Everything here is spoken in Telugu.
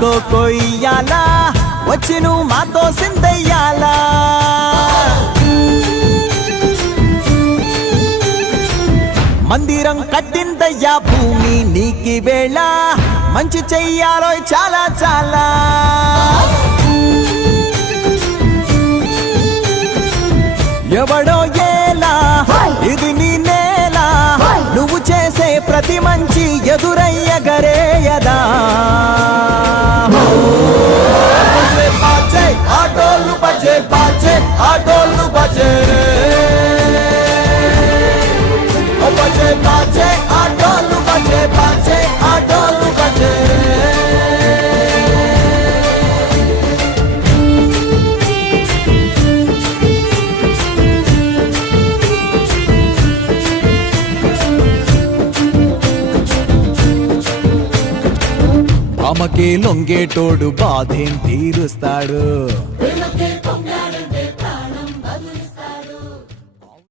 కొయ్యాలా వచ్చి నువ్వు మాతో సిందయ్యాలా మందిరం కట్టిందయ్యా భూమి నీకి వేళ మంచి చెయ్యాలో చాలా చాలా ఎవడో ఏలా ఇది నీ నేల నువ్వు చేసే ప్రతి మంచి ఎదురయ్యగరేయదా ఆటోలు బజే బాజే ఆటోలు బజే బజే బాజే ఆటోలు బజే బాజే ఆటోలు బజే భామకే లొంగేటోడు బాధేం తీరుస్తాడు